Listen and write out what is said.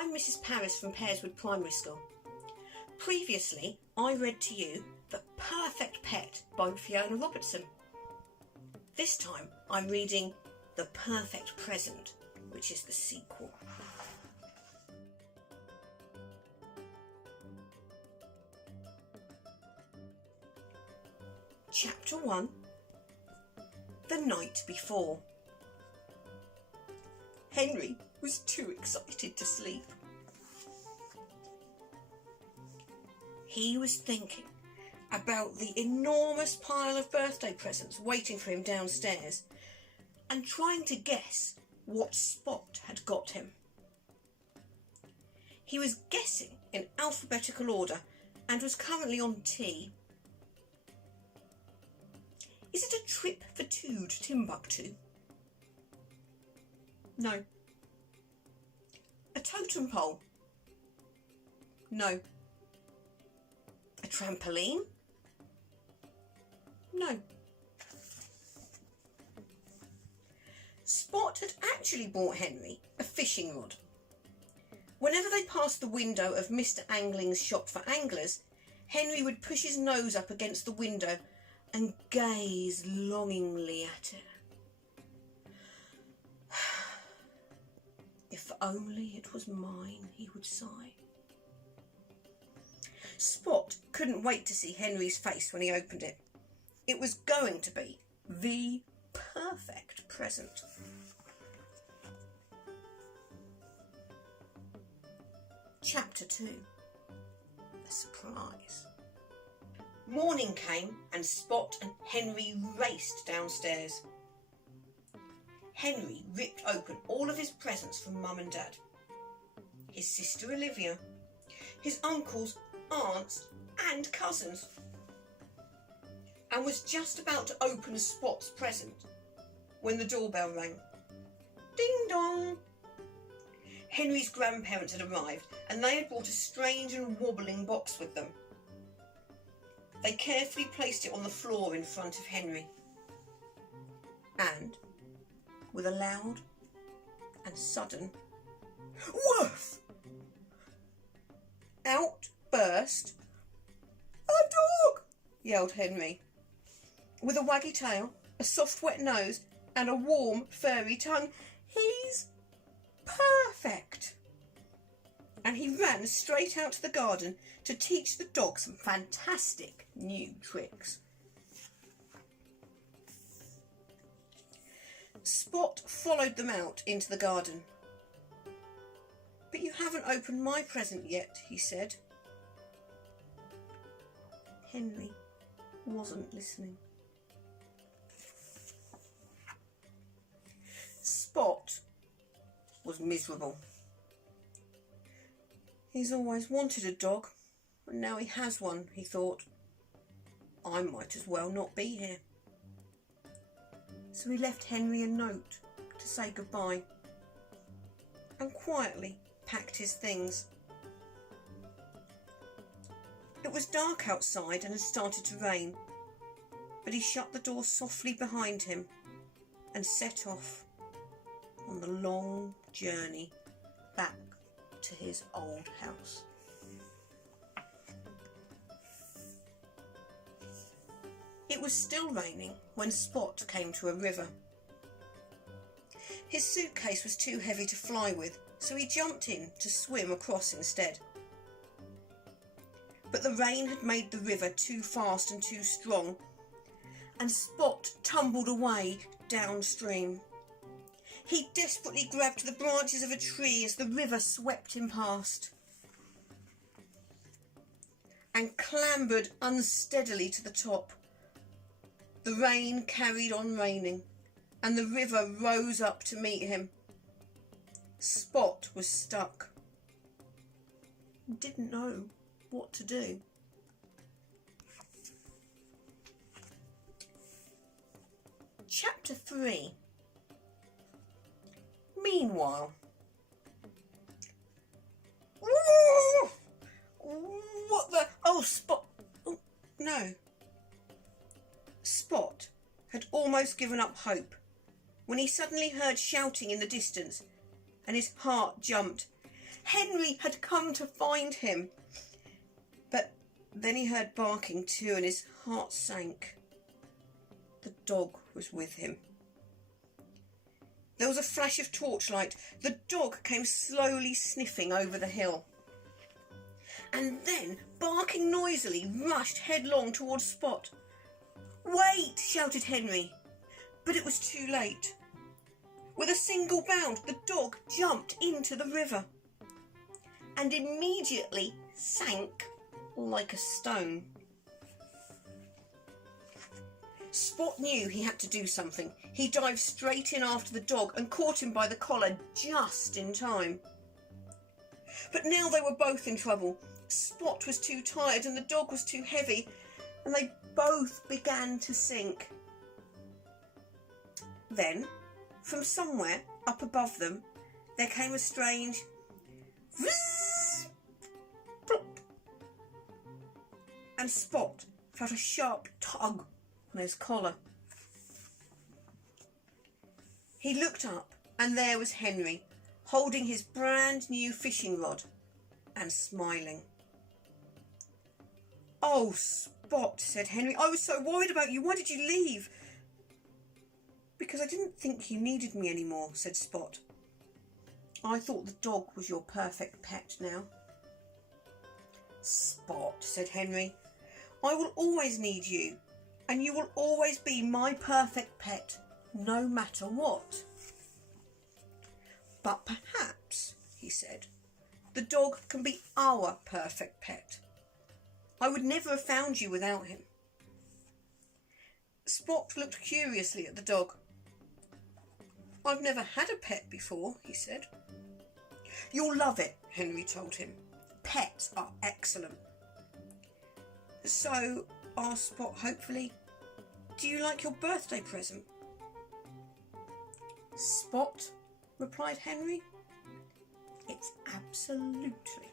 I'm Mrs. Paris from Pearswood Primary School. Previously, I read to you The Perfect Pet by Fiona Robertson. This time, I'm reading The Perfect Present, which is the sequel. Chapter 1. The Night Before. Henry was too excited to sleep. He was thinking about the enormous pile of birthday presents waiting for him downstairs and trying to guess what Spot had got him. He was guessing in alphabetical order and was currently on tea. Is it a trip for two to Timbuktu? No. A totem pole? No. A trampoline? No. Spot had actually bought Henry a fishing rod. Whenever they passed the window of Mr. Angling's shop for anglers, Henry would push his nose up against the window and gaze longingly at it. If only it was mine, he would sigh. Spot couldn't wait to see Henry's face when he opened it. It was going to be the perfect present. Chapter 2. The Surprise. Morning came and Spot and Henry raced downstairs. Henry ripped open all of his presents from Mum and Dad, his sister Olivia, his uncles, aunts and cousins, and was just about to open Spot's present when the doorbell rang. Ding dong! Henry's grandparents had arrived and they had brought a strange and wobbling box with them. They carefully placed it on the floor in front of Henry and, with a loud and sudden woof, out burst a dog, yelled Henry. With a waggy tail, a soft wet nose and a warm furry tongue. He's perfect. And he ran straight out to the garden to teach the dog some fantastic new tricks. Spot followed them out into the garden. But you haven't opened my present yet, he said. Henry wasn't listening. Spot was miserable. He's always wanted a dog, and now he has one, he thought. I might as well not be here. So he left Henry a note to say goodbye and quietly packed his things. It was dark outside and had started to rain, but he shut the door softly behind him and set off on the long journey back to his old house. It was still raining when Spot came to a river. His suitcase was too heavy to fly with, so he jumped in to swim across instead. But the rain had made the river too fast and too strong, and Spot tumbled away downstream. He desperately grabbed the branches of a tree as the river swept him past and clambered unsteadily to the top. The rain carried on raining and the river rose up to meet him. Spot was stuck and didn't know what to do. Chapter 3. Meanwhile. What the? Oh, Spot. Oh, no. Spot had almost given up hope when he suddenly heard shouting in the distance and his heart jumped. Henry had come to find him. But then he heard barking too, and his heart sank. The dog was with him. There was a flash of torchlight. The dog came slowly sniffing over the hill. And then, barking noisily, rushed headlong towards Spot. "Wait!" shouted Henry. But it was too late. With a single bound, the dog jumped into the river and immediately sank like a stone. Spot knew he had to do something. He dived straight in after the dog and caught him by the collar just in time. But now they were both in trouble. Spot was too tired and the dog was too heavy, and they both began to sink. Then, from somewhere up above them, there came a strange whizz, plop, and Spot felt a sharp tug on his collar. He looked up, and there was Henry, holding his brand new fishing rod and smiling. "Oh, Spot," said Henry, "I was so worried about you. Why did you leave?" "Because I didn't think you needed me anymore," said Spot. "I thought the dog was your perfect pet now." "Spot," said Henry, "I will always need you, and you will always be my perfect pet, no matter what." "But perhaps," he said, "the dog can be our perfect pet. I would never have found you without him." Spot looked curiously at the dog. "I've never had a pet before," he said. "You'll love it," Henry told him. "Pets are excellent." "So," asked Spot hopefully, "do you like your birthday present?" "Spot," replied Henry, "it's absolutely